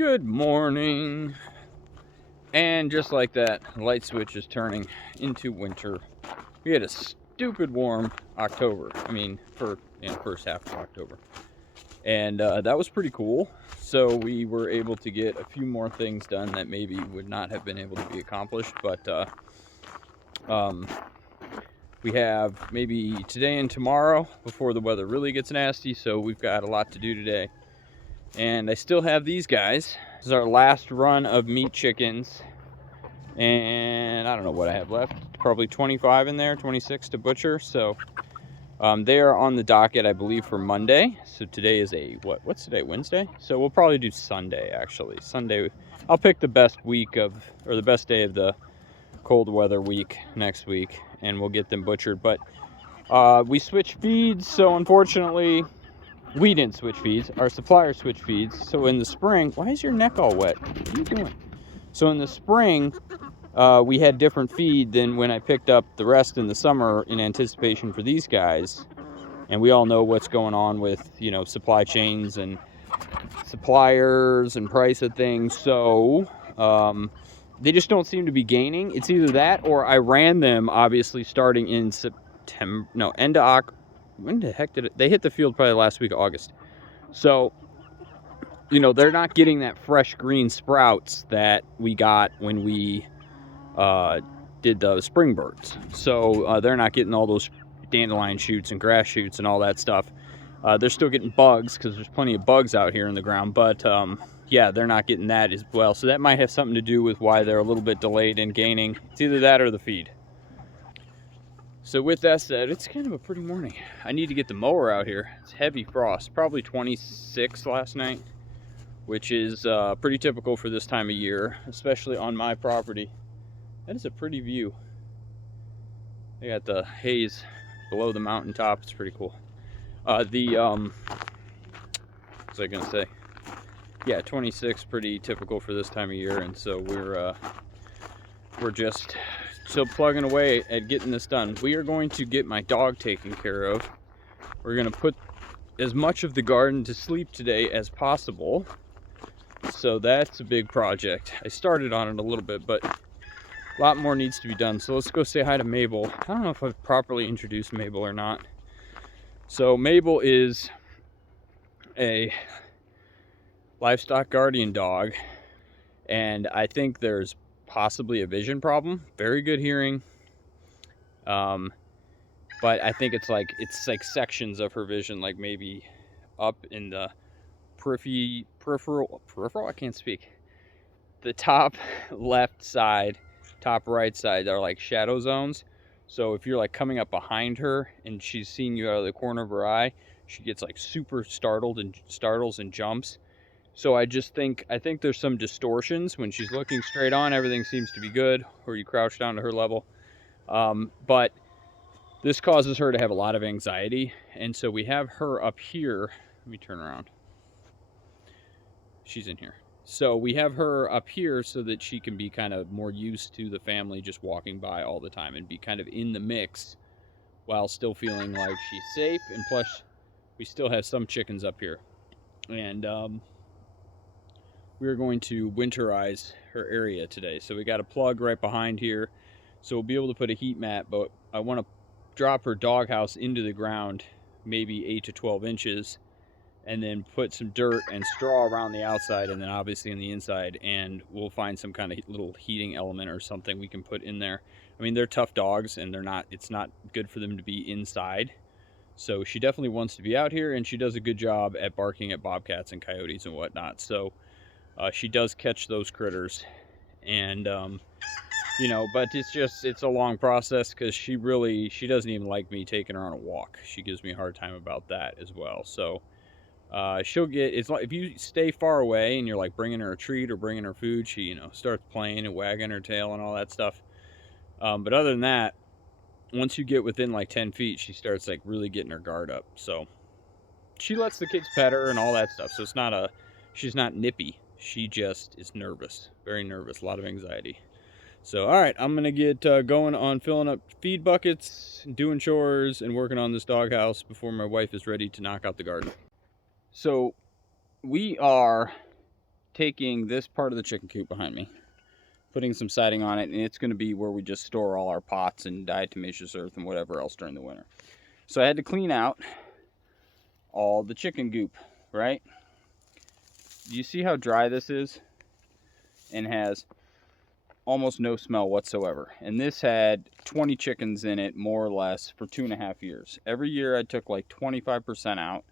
Good morning. And just like that, the light switch is turning into winter. We had a stupid warm October. First half of October. And that was pretty cool. So we were able to get a few more things done that maybe would not have been able to be accomplished. But we have maybe today and tomorrow before the weather really gets nasty. So we've got a lot to do today. And I still have these guys. This is our last run of meat chickens. And I don't know what I have left. Probably 25 in there, 26 to butcher. So they are on the docket, I believe, for Monday. So today is what's today, Wednesday? So we'll probably do Sunday, actually. Sunday, I'll pick the best the best day of the cold weather week next week, and we'll get them butchered. But we switch feeds, so unfortunately, we didn't switch feeds. Our supplier switched feeds. So in the spring, why is your neck all wet? What are you doing? So in the spring, we had different feed than when I picked up the rest in the summer in anticipation for these guys. And we all know what's going on with, supply chains and suppliers and price of things. So they just don't seem to be gaining. It's either that or I ran them, obviously, starting in end of October. When the heck did they hit the field? Probably last week of August. So, they're not getting that fresh green sprouts that we got when we did the spring birds. So they're not getting all those dandelion shoots and grass shoots and all that stuff. They're still getting bugs because there's plenty of bugs out here in the ground. But yeah, they're not getting that as well. So that might have something to do with why they're a little bit delayed in gaining. It's either that or the feed. So with that said, it's kind of a pretty morning. I need to get the mower out here. It's heavy frost, probably 26 last night, which is pretty typical for this time of year, especially on my property. That is a pretty view. They got the haze below the mountaintop. It's pretty cool. What was I gonna say? Yeah, 26, pretty typical for this time of year, and so we're just still plugging away at getting this done. We are going to get my dog taken care of. We're gonna put as much of the garden to sleep today as possible. So that's a big project. I started on it a little bit, but a lot more needs to be done. So let's go say hi to Mabel. I don't know if I've properly introduced Mabel or not. So Mabel is a livestock guardian dog, and I think there's possibly a vision problem. Very good hearing, but I think it's like sections of her vision, like maybe up in the peripheral. I can't speak. The top left side, top right side are like shadow zones. So if you're like coming up behind her and she's seeing you out of the corner of her eye, she gets like super startled and jumps. So I think there's some distortions when she's looking straight on. Everything seems to be good, or you crouch down to her level. But this causes her to have a lot of anxiety, and so we have her up here. Let me turn around. She's in here. So we have her up here so that she can be kind of more used to the family just walking by all the time and be kind of in the mix while still feeling like she's safe. And plus, we still have some chickens up here. And we're going to winterize her area today. So we got a plug right behind here. So we'll be able to put a heat mat, but I want to drop her doghouse into the ground, maybe 8 to 12 inches, and then put some dirt and straw around the outside and then obviously on the inside, and we'll find some kind of little heating element or something we can put in there. I mean, they're tough dogs and it's not good for them to be inside. So she definitely wants to be out here, and she does a good job at barking at bobcats and coyotes and whatnot. So she does catch those critters, and but it's a long process because she doesn't even like me taking her on a walk. She gives me a hard time about that as well. So it's like if you stay far away and you're like bringing her a treat or bringing her food, she starts playing and wagging her tail and all that stuff. But other than that, once you get within like 10 feet, she starts like really getting her guard up. So she lets the kids pet her and all that stuff. So she's not nippy. She just is nervous, very nervous, a lot of anxiety. So, all right, I'm going to get going on filling up feed buckets, doing chores, and working on this doghouse before my wife is ready to knock out the garden. So we are taking this part of the chicken coop behind me, putting some siding on it, and it's going to be where we just store all our pots and diatomaceous earth and whatever else during the winter. So I had to clean out all the chicken goop, right? Do you see how dry this is? And has almost no smell whatsoever. And this had 20 chickens in it, more or less, for 2.5 years. Every year I took like 25% out,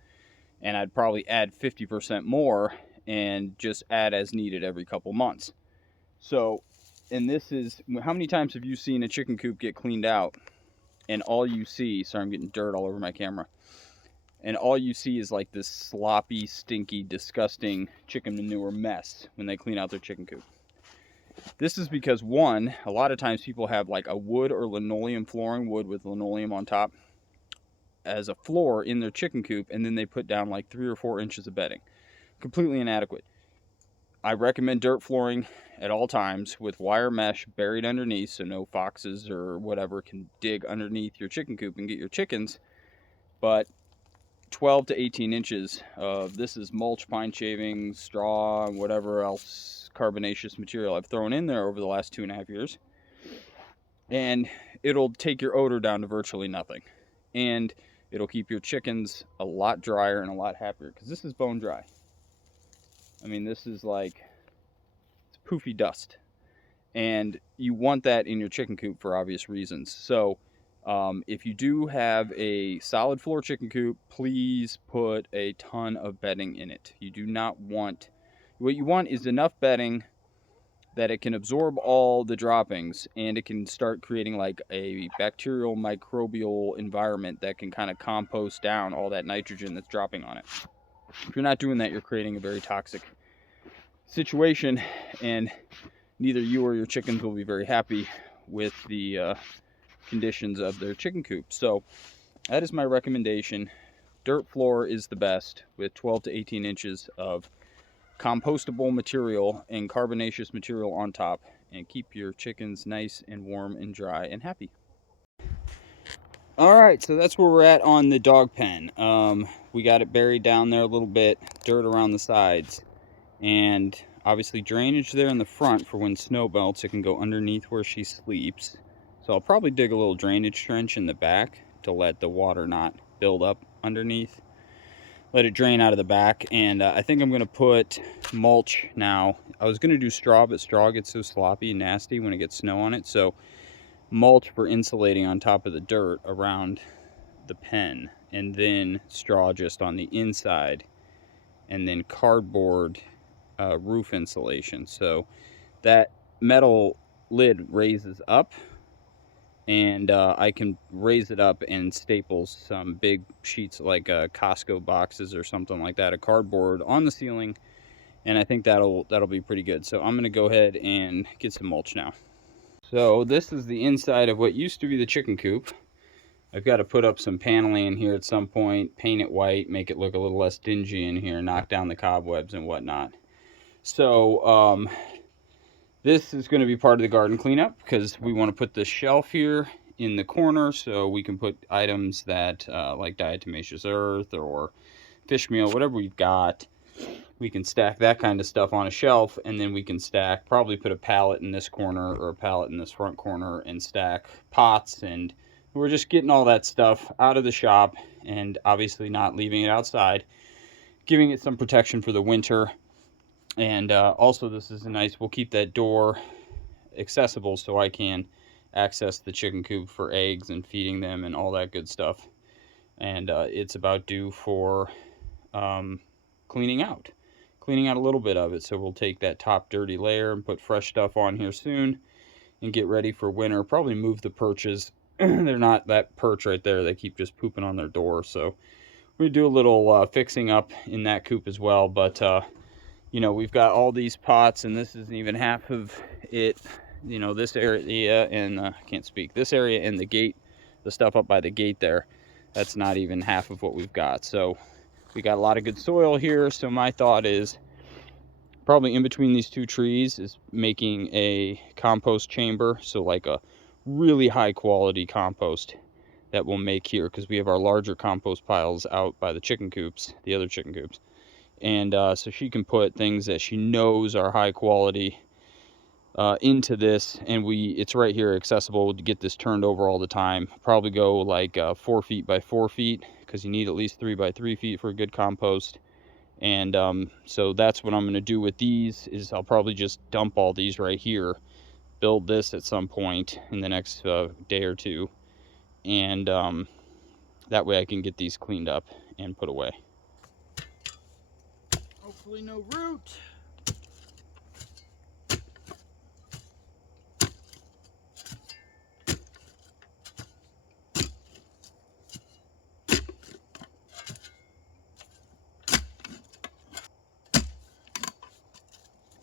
and I'd probably add 50% more and just add as needed every couple months. So, and this is, how many times have you seen a chicken coop get cleaned out and all you see, sorry I'm getting dirt all over my camera, and all you see is like this sloppy, stinky, disgusting chicken manure mess when they clean out their chicken coop? This is because, one, a lot of times people have like a wood or linoleum flooring, wood with linoleum on top, as a floor in their chicken coop, and then they put down like 3 or 4 inches of bedding. Completely inadequate. I recommend dirt flooring at all times with wire mesh buried underneath so no foxes or whatever can dig underneath your chicken coop and get your chickens. But 12 to 18 inches of this is mulch, pine shavings, straw, and whatever else carbonaceous material I've thrown in there over the last 2.5 years. And it'll take your odor down to virtually nothing. And it'll keep your chickens a lot drier and a lot happier, because this is bone dry. I mean, this is like, it's poofy dust. And you want that in your chicken coop for obvious reasons. So if you do have a solid floor chicken coop, please put a ton of bedding in it. You do not want, what you want is enough bedding that it can absorb all the droppings, and it can start creating like a bacterial microbial environment that can kind of compost down all that nitrogen that's dropping on it. If you're not doing that, you're creating a very toxic situation, and neither you or your chickens will be very happy with the conditions of their chicken coop. So that is my recommendation. Dirt floor is the best, with 12 to 18 inches of compostable material and carbonaceous material on top, and keep your chickens nice and warm and dry and happy. All right, so that's where we're at on the dog pen. We got it buried down there a little bit, dirt around the sides, and obviously drainage there in the front for when snow melts, it can go underneath where she sleeps. So I'll probably dig a little drainage trench in the back to let the water not build up underneath. Let it drain out of the back, and I think I'm going to put mulch now. I was going to do straw, but straw gets so sloppy and nasty when it gets snow on it. So mulch for insulating on top of the dirt around the pen, and then straw just on the inside, and then cardboard roof insulation. So that metal lid raises up, and I can raise it up and staple some big sheets like Costco boxes or something like that, a cardboard on the ceiling, and I think that'll be pretty good. So I'm going to go ahead and get some mulch now. So this is the inside of what used to be the chicken coop. I've got to put up some paneling in here at some point, paint it white, make it look a little less dingy in here, knock down the cobwebs and whatnot. So this is going to be part of the garden cleanup, because we want to put the shelf here in the corner so we can put items that like diatomaceous earth or fish meal, whatever we've got. We can stack that kind of stuff on a shelf, and then we can stack, probably put a pallet in this corner or a pallet in this front corner and stack pots. And we're just getting all that stuff out of the shop, and obviously not leaving it outside, giving it some protection for the winter. And also, this is nice, we'll keep that door accessible so I can access the chicken coop for eggs and feeding them and all that good stuff. And it's about due for cleaning out a little bit of it. So we'll take that top dirty layer and put fresh stuff on here soon and get ready for winter. Probably move the perches. They're not, that perch right there, they keep just pooping on their door. So we do a little fixing up in that coop as well. But you know, we've got all these pots, and this isn't even half of it. You know, this area and I can't speak, this area and the gate, the stuff up by the gate there, that's not even half of what we've got. So we got a lot of good soil here. So my thought is probably in between these two trees is making a compost chamber. So like a really high quality compost that we'll make here, because we have our larger compost piles out by the chicken coops, the other chicken coops. And so she can put things that she knows are high quality into this, and it's right here accessible to get this turned over all the time. Probably go like 4 feet by 4 feet, because you need at least 3 by 3 feet for a good compost. And so that's what I'm going to do with these, is I'll probably just dump all these right here, build this at some point in the next day or two, and that way I can get these cleaned up and put away. Hopefully no root.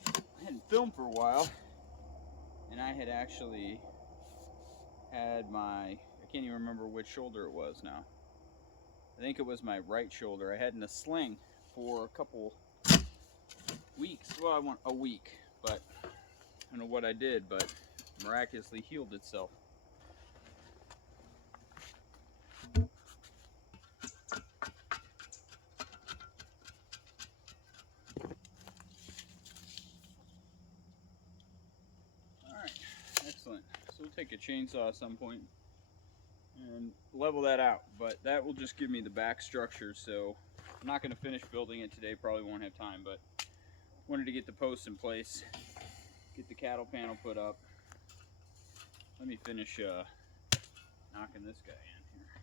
I hadn't filmed for a while, and I had actually had I can't even remember which shoulder it was now. I think it was my right shoulder. I had in a sling for a couple weeks. Well, I want a week, but I don't know what I did, but miraculously healed itself. Alright, excellent. So we'll take a chainsaw at some point and level that out, but that will just give me the back structure. So I'm not going to finish building it today, probably won't have time, but wanted to get the posts in place, get the cattle panel put up. Let me finish knocking this guy in here.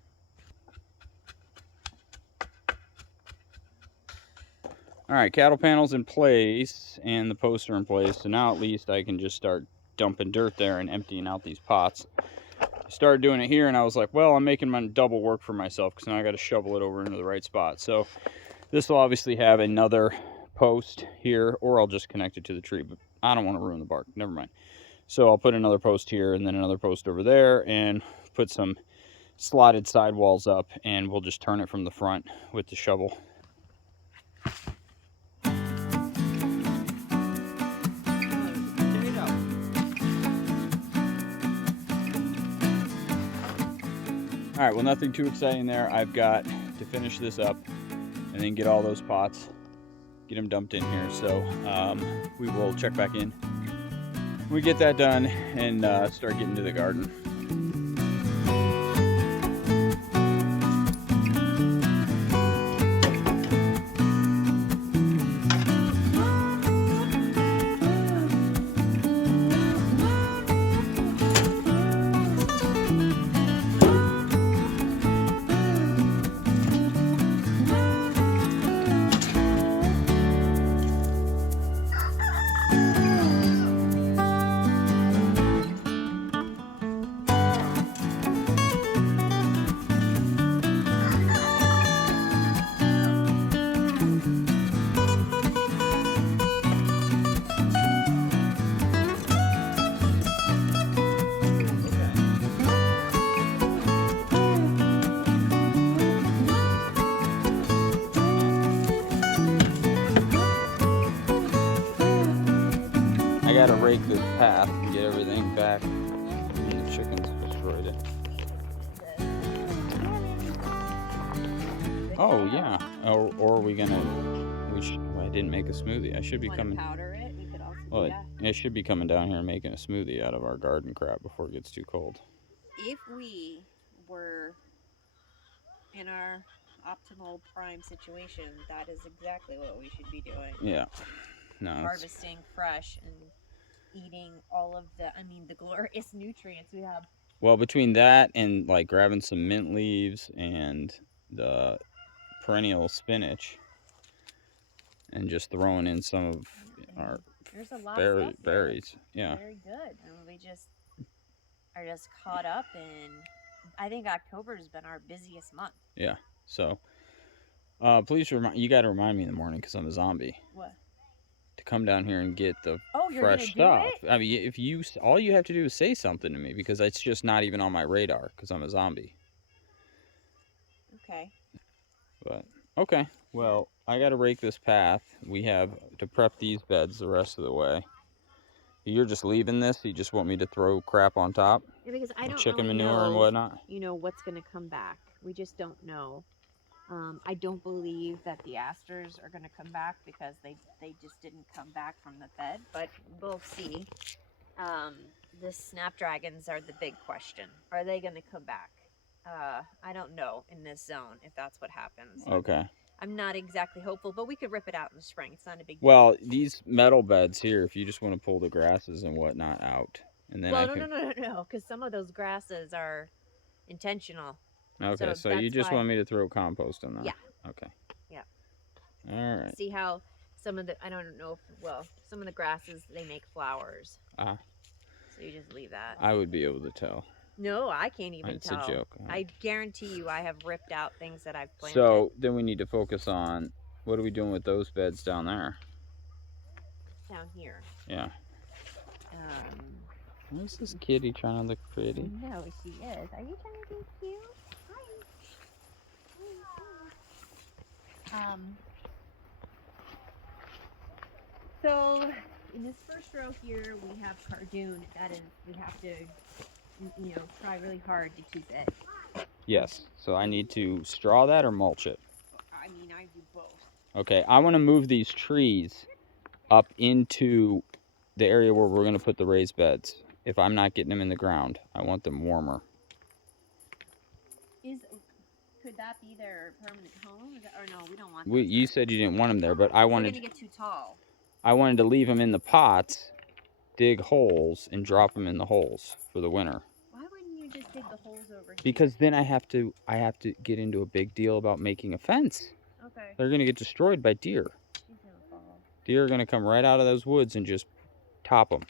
Alright, cattle panel's in place and the posts are in place, so now at least I can just start dumping dirt there and emptying out these pots. I started doing it here and I was like, well, I'm making my double work for myself, because now I got to shovel it over into the right spot. So this will obviously have another post here, or I'll just connect it to the tree, but I don't want to ruin the bark. Never mind. So I'll put another post here and then another post over there and put some slotted sidewalls up, and we'll just turn it from the front with the shovel. All right, well, nothing too exciting there. I've got to finish this up and then get all those pots, get them dumped in here. So we will check back in when we get that done and start getting to the garden. I gotta rake this path and get everything back. And the chickens destroyed it. Oh yeah. Or are we gonna? I didn't make a smoothie. I should be coming. Powder it. We could also Well, I should be coming down here and making a smoothie out of our garden crap before it gets too cold. If we were in our optimal prime situation, that is exactly what we should be doing. Yeah. No. Harvesting fresh and eating all of the glorious nutrients we have. Well, between that and like grabbing some mint leaves and the perennial spinach and just throwing in some of our berries. Yeah. Very good. And we just are just caught up, and I think October has been our busiest month. Yeah. So please you got to remind me in the morning, because I'm a zombie. What? To come down here and get the you're fresh gonna stuff. I mean, if all you have to do is say something to me, because it's just not even on my radar, because I'm a zombie. Okay. But okay, well, I got to rake this path. We have to prep these beds the rest of the way. You're just leaving this? You just want me to throw crap on top? Yeah, because I don't chicken really manure know, and whatnot. What's going to come back. We just don't know. I don't believe that the asters are going to come back because they just didn't come back from the bed, but we'll see. The snapdragons are the big question. Are they going to come back? I don't know in this zone if that's what happens. Okay. I'm not exactly hopeful, but we could rip it out in the spring. It's not a big deal. Well, these metal beds here, if you just want to pull the grasses and whatnot out, and then Well, I no, can. no, because some of those grasses are intentional. Okay, so you that's just why... want me to throw compost in there? Yeah. Okay. Yeah. All right. See how some of the, I don't know if, well, some of the grasses, they make flowers. Ah. So you just leave that. I would be able to tell. No, I can't even It's tell. a joke. I guarantee you I have ripped out things that I've planted. So then we need to focus on what are we doing with those beds down there? Down here. Yeah. Where's this kitty trying to look pretty? No, she is. Are you trying to be cute? Hi. So in this first row here, we have cardoon. That is, we have to, try really hard to keep it. Yes. So I need to straw that or mulch it? I mean, I do both. Okay, I want to move these trees up into the area where we're going to put the raised beds. If I'm not getting them in the ground, I want them warmer. Could that be their permanent home? Or no, we don't want. You said you didn't want them there, but I wanted. They're gonna get too tall. I wanted to leave them in the pots, dig holes, and drop them in the holes for the winter. Why wouldn't you just dig the holes over here? Because then I have to get into a big deal about making a fence. Okay. They're gonna get destroyed by deer. She's gonna fall. Deer are gonna come right out of those woods and just top them.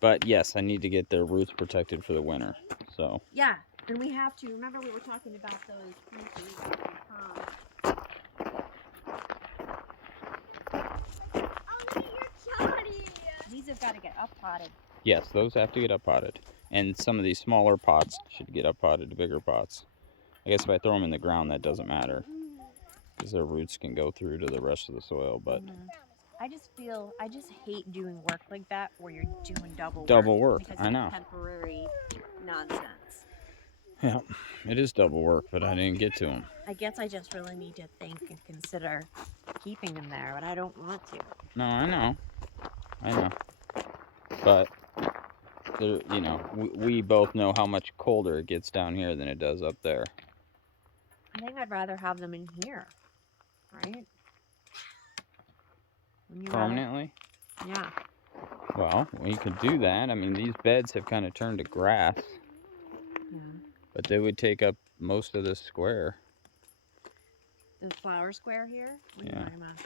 But yes, I need to get their roots protected for the winter. So. Yeah, and we have to. Remember we were talking about those pieces These have got to get up potted. Yes, those have to get up potted. And some of these smaller pots should get up potted to bigger pots. I guess if I throw them in the ground, that doesn't matter. Because their roots can go through to the rest of the soil. But I just hate doing work like that where you're doing double work. Double work, Because I know. Temporary nonsense. Yeah, it is double work, but I didn't get to them. I guess I just really need to think and consider keeping them there, but I don't want to. No, I know. But, we both know how much colder it gets down here than it does up there. I think I'd rather have them in here, right? Permanently? Yeah. Well, we could do that. I mean, these beds have kind of turned to grass. Yeah. But they would take up most of this square. The flower square here? What are you talking about?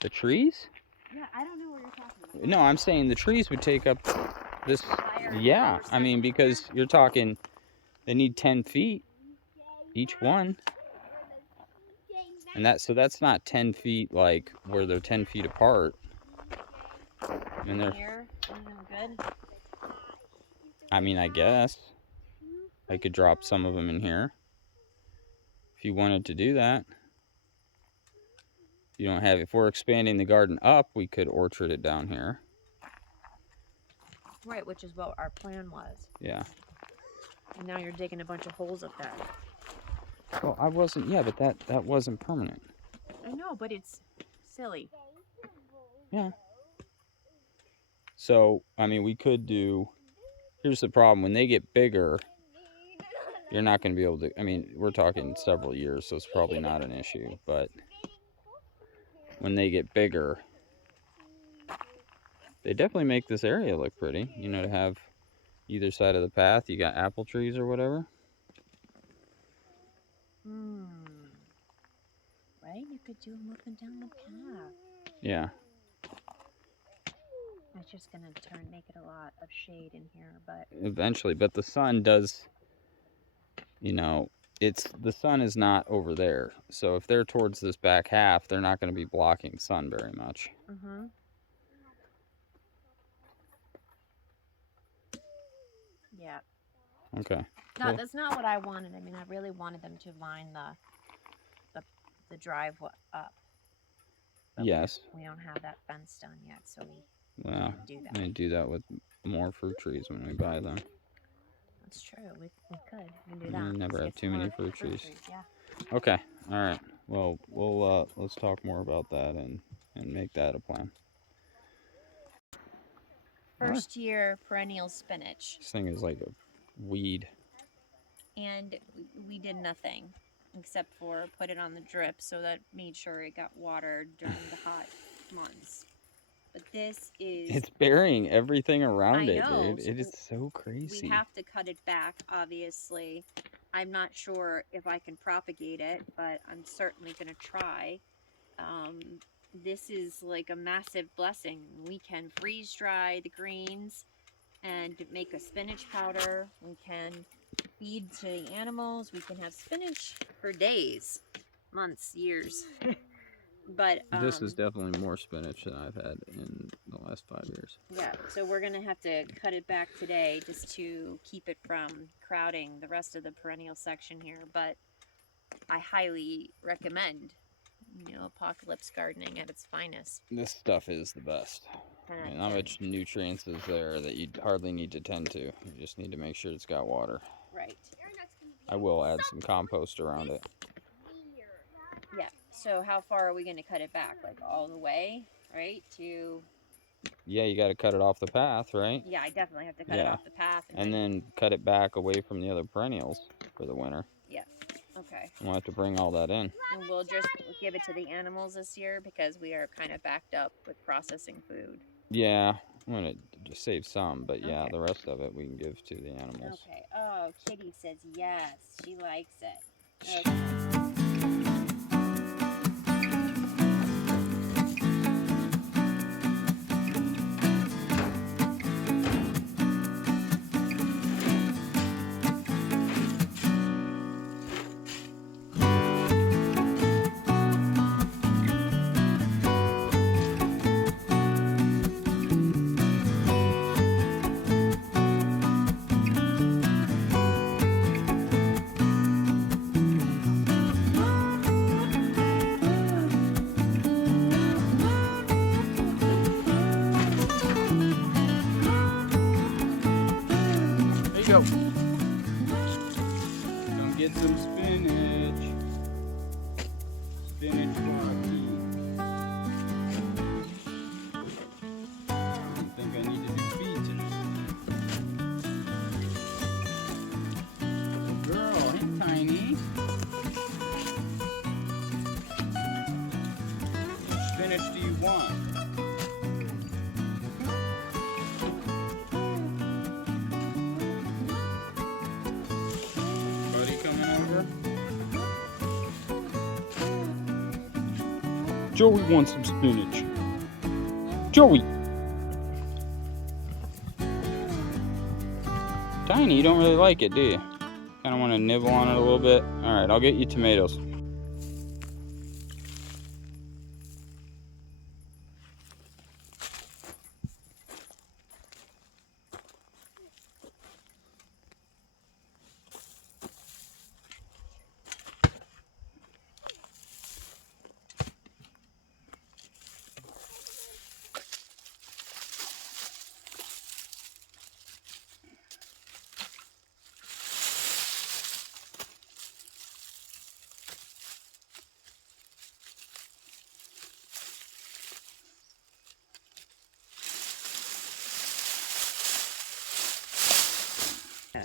The trees? Yeah, I don't know what you're talking about. No, I'm saying the trees would take up this. Yeah, I mean, because you're talking, they need 10 feet each one. And that's not 10 feet like where they're 10 feet apart. And they're here, good. I mean, I guess I could drop some of them in here if you wanted to do that. You don't have, if we're expanding the garden up, we could orchard it down here. Right, which is what our plan was. Yeah. And now you're digging a bunch of holes up there. Well, I wasn't, yeah, but that wasn't permanent. I know, but it's silly. Yeah. So, I mean, we could do, here's the problem, when they get bigger, you're not going to be able to, I mean, we're talking several years, so it's probably not an issue, but when they get bigger, they definitely make this area look pretty, to have either side of the path, you got apple trees or whatever. Right? You could do them up and down the path. Yeah. It's just going to make it a lot of shade in here, but... Eventually, but the sun does, the sun is not over there. So if they're towards this back half, they're not going to be blocking sun very much. Yeah. Okay. No, that's not what I wanted. I mean, I really wanted them to line the drive up. But yes. We don't have that fence done yet, so we do that. I'm going to do that with more fruit trees when we buy them. That's true. We could. We can do that. You never have too many fruit trees. Yeah. Okay. All right. Well, we'll let's talk more about that and make that a plan. All right. First year perennial spinach. This thing is like a weed. And we did nothing except for put it on the drip, so that made sure it got watered during the hot months. But this is... It's burying everything around I it, know. dude. It is so crazy. We have to cut it back, obviously. I'm not sure if I can propagate it, but I'm certainly going to try. This is like a massive blessing. We can freeze dry the greens and make a spinach powder. We can feed to the animals. We can have spinach for days, months, years. But this is definitely more spinach than I've had in the last 5 years. Yeah, so we're gonna have to cut it back today just to keep it from crowding the rest of the perennial section here. But I highly recommend, apocalypse gardening at its finest. This stuff is the best. I mean, how much nutrients is there that you hardly need to tend to? You just need to make sure it's got water. Right. I will add some compost around it. Yeah. So how far are we going to cut it back? Like all the way, right? Yeah, you got to cut it off the path, right? Yeah, I definitely have to cut it off the path. And then cut it back away from the other perennials for the winter. Yeah. Okay. We'll have to bring all that in. And we'll just give it to the animals this year because we are kind of backed up with processing food. Yeah, I'm going to just save some, but yeah, okay. The rest of it we can give to the animals. Okay. Oh, Kitty says yes. She likes it. Okay. Go. Come get some spinach. Spinach party. I think I need to do feed today. Good girl, hey Tiny. How much spinach do you want? Joey wants some spinach. Joey! Tiny, you don't really like it, do you? Kind of want to nibble on it a little bit? Alright, I'll get you tomatoes.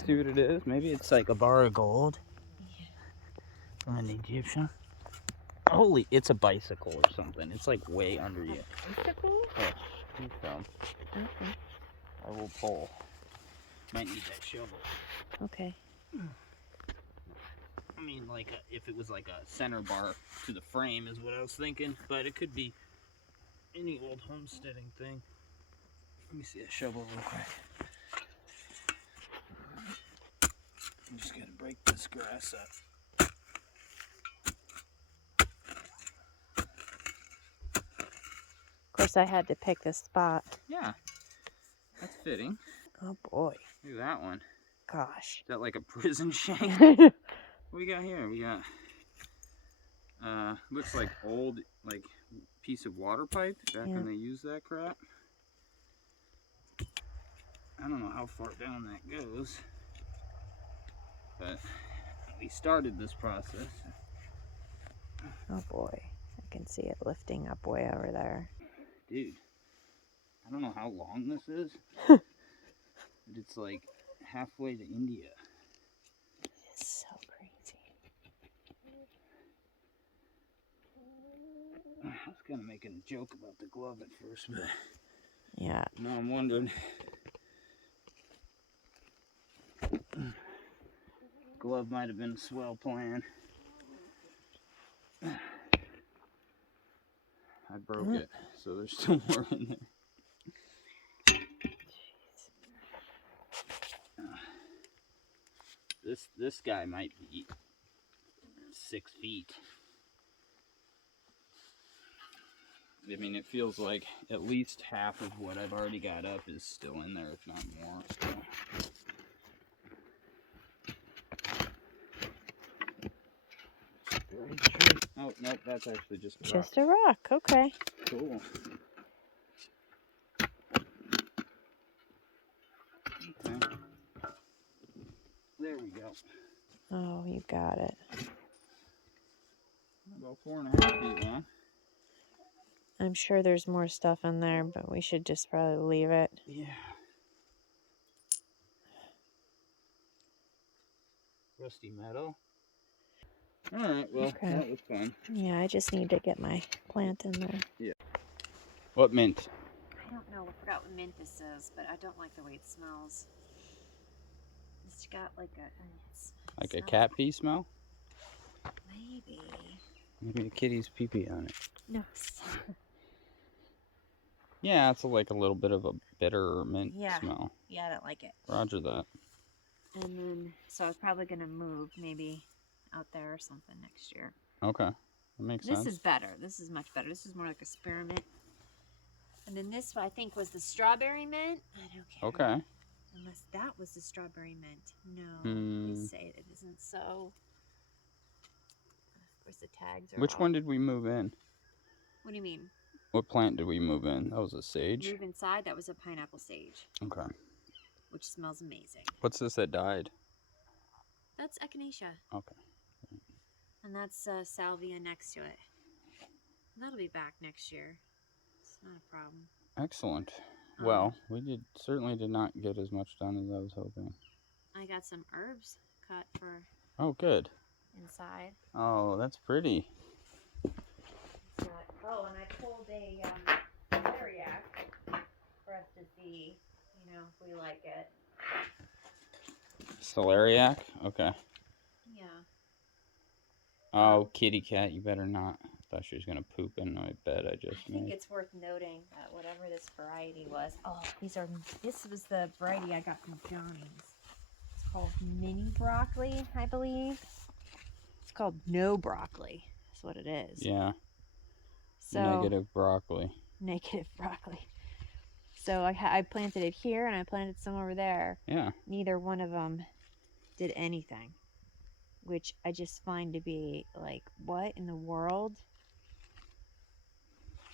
See what it is? Maybe it's like a bar of gold. Yeah. From an Egyptian. Holy, it's a bicycle or something. It's like way under you. Bicycle? Oh, please come. Okay. I will pull. Might need that shovel. Okay. I mean, like if it was like a center bar to the frame is what I was thinking, but it could be any old homesteading thing. Let me see that shovel real quick. I'm just gonna break this grass up. Of course, I had to pick this spot. Yeah, that's fitting. Oh boy. Look at that one. Gosh. Is that like a prison shank? What we got here? We got, looks like old, like, piece of water pipe back when they used that crap. I don't know how far down that goes, but we started this process. Oh boy, I can see it lifting up way over there. Dude, I don't know how long this is, but it's like halfway to India. It's so crazy. I was kind of making a joke about the glove at first, but Yeah. now I'm wondering. Glove might have been a swell plan. I broke it, so there's still more in there. This guy might be 6 feet. I mean, it feels like at least half of what I've already got up is still in there, if not more. So. Oh, nope, that's actually just a rock. Just a rock, okay. Cool. Okay. There we go. Oh, you got it. About 4.5 feet long. I'm sure there's more stuff in there, but we should just probably leave it. Yeah. Rusty metal. Alright, well, Okay. that was fun. Yeah, I just need to get my plant in there. Yeah. What mint? I don't know. I forgot what mint this is, but I don't like the way it smells. It's got like Like a cat pee smell? Maybe. Maybe a kitty's pee-pee on it. No. Yeah, it's like a little bit of a bitter mint smell. Yeah, I don't like it. Roger that. And then, so I was probably going to move maybe out there or something next year. Okay. That makes sense. This is better. This is much better. This is more like a spearmint. And then this, I think, was the strawberry mint. I don't care. Okay. Unless that was the strawberry mint. No, they say it isn't so. Of course, the tags are Which off. one did we move in? What do you mean? What plant did we move in? That was a sage? Move inside, that was a pineapple sage. Okay. Which smells amazing. What's this that died? That's echinacea. Okay. And that's salvia next to it. That'll be back next year. It's not a problem. Excellent. Well, we certainly did not get as much done as I was hoping. I got some herbs cut for Oh, good. inside. Oh, that's pretty. Oh, and I pulled a celeriac for us to see, if we like it. Celeriac? Okay. Yeah. Oh, kitty cat, you better not. I thought she was going to poop in my bed I just made. I think it's worth noting that whatever this variety was, this was the variety I got from Johnny's. It's called mini broccoli, I believe. It's called no broccoli. That's what it is. Yeah. So Negative broccoli. Negative broccoli. So I planted it here and I planted some over there. Yeah. Neither one of them did anything, which I just find to be like, what in the world?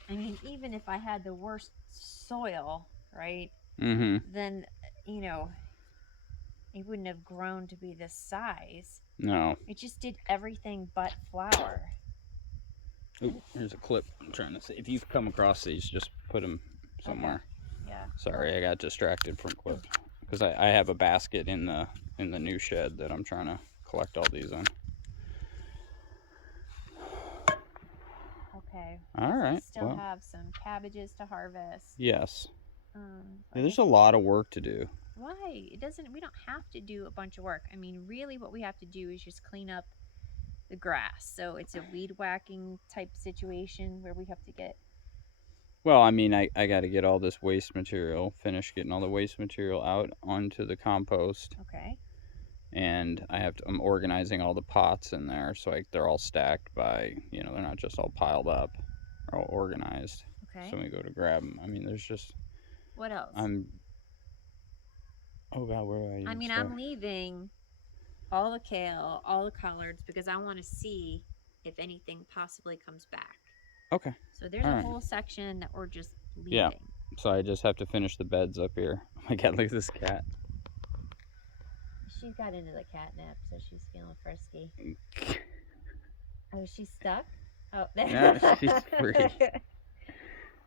I mean, even if I had the worst soil, right? Mm-hmm. Then, it wouldn't have grown to be this size. No. It just did everything but flower. Ooh, here's a clip I'm trying to see. If you've come across these, just put them somewhere. Okay. Yeah. Sorry, I got distracted from clip. Because I have a basket in the new shed that I'm trying to collect all these in. Okay. All right. Still have some cabbages to harvest. Yes. Yeah, there's a lot of work to do. Why? We don't have to do a bunch of work. I mean, really what we have to do is just clean up the grass. So it's a weed whacking type situation where we have to get... Well, I mean, I got to get all this waste material, finish getting all the waste material out onto the compost. Okay. And I'm organizing all the pots in there so they're all stacked by, they're not just all piled up. They're all organized. Okay. So we go to grab them. I mean, there's just... What else? Oh, God, where do I even start? I'm leaving all the kale, all the collards, because I want to see if anything possibly comes back. Okay. So there's a whole section that we're just leaving. Yeah. So I just have to finish the beds up here. Oh my God, look at this cat. She got into the catnip, so she's feeling frisky. Oh, is she stuck? Oh, Yeah, she's free.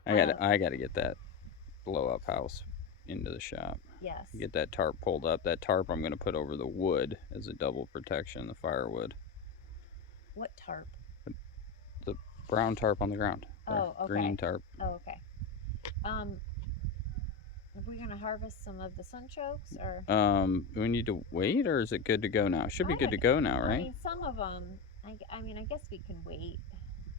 Um, I gotta get that blow up house into the shop. yes. Get that tarp pulled up. That tarp I'm gonna put over the wood as a double protection, the firewood. What tarp? The brown tarp on the ground. There. Oh, okay. Green tarp. Oh, okay. Are we gonna harvest some of the sunchokes or? Do we need to wait, or is it good to go now? Should be good to go now, I right? mean, some of them. I mean, I guess we can wait.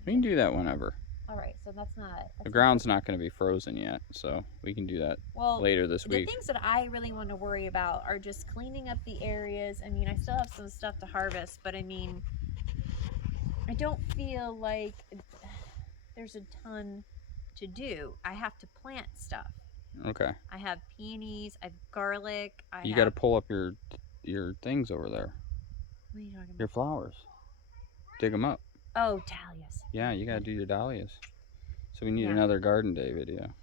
We can do that whenever. All right, so that's not. The ground's not going to be frozen yet, so we can do that later this week. The things that I really want to worry about are just cleaning up the areas. I mean, I still have some stuff to harvest, but I mean, I don't feel like there's a ton to do. I have to plant stuff. Okay. I have peonies. I have garlic. You got to pull up your things over there. What are you talking about? Your flowers. Dig them up. Oh, dahlias. Yeah, you got to do your dahlias. So we need Yeah. another garden day video.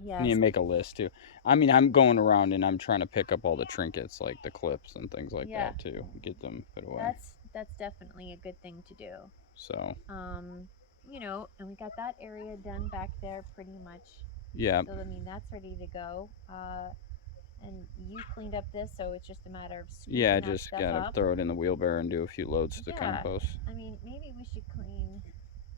Yes. Need to make a list too. I mean, I'm going around and I'm trying to pick up all the trinkets, like the clips and things like that too. Get them put away. That's definitely a good thing to do. So. You know, and we got that area done back there pretty much. Yeah. So I mean, that's ready to go. And you cleaned up this, so it's just a matter of I just gotta throw it in the wheelbarrow and do a few loads to the compost. I mean, maybe we should clean.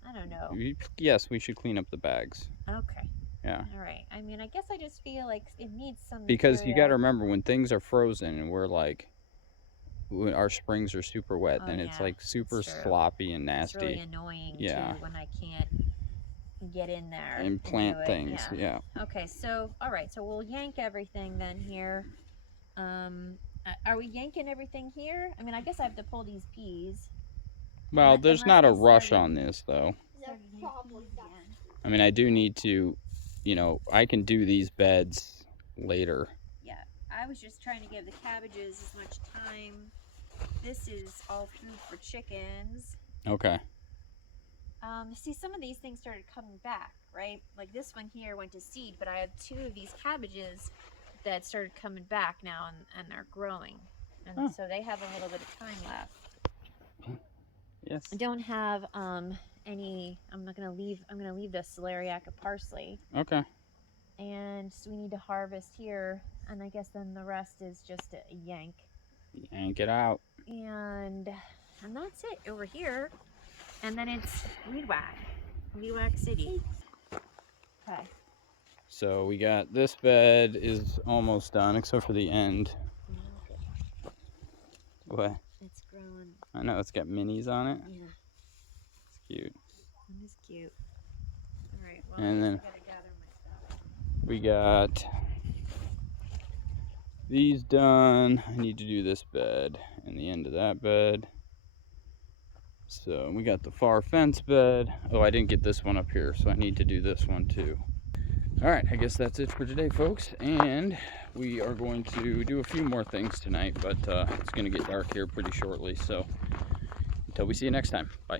I don't know. Yes, we should clean up the bags. Okay. Yeah. All right. I mean, I guess I just feel like it needs some. Because you got to remember, when things are frozen and we're like, when our springs are super wet, then it's like super sloppy and nasty. It's really annoying too when I can't get in there and plant things. Yeah. Okay. So all right. So we'll yank everything then here. Are we yanking everything here? I mean, I guess I have to pull these peas. Well, there's not a rush on this though. I mean, I do need to, I can do these beds later. Yeah, I was just trying to give the cabbages as much time. This is all food for chickens. Okay. See, some of these things started coming back, right? Like this one here went to seed, but I have 2 of these cabbages that started coming back now, and they're growing. And so they have a little bit of time left. Yes. I don't have any. I'm gonna leave the celeriac of parsley. Okay. And so we need to harvest here, and I guess then the rest is just a yank. Yank it out. And that's it over here. And then it's weed whack city. Okay. So we got this bed is almost done, except for the end. What? It's growing. I know, it's got minis on it. Yeah. It's cute. It is cute. All right. Well, And then I gotta gather my stuff. we got these done. I need to do this bed and the end of that bed. So we got the far fence bed. Oh, I didn't get this one up here, so I need to do this one too. All right, I guess that's it for today, folks. And we are going to do a few more things tonight, but it's going to get dark here pretty shortly. So until we see you next time, bye.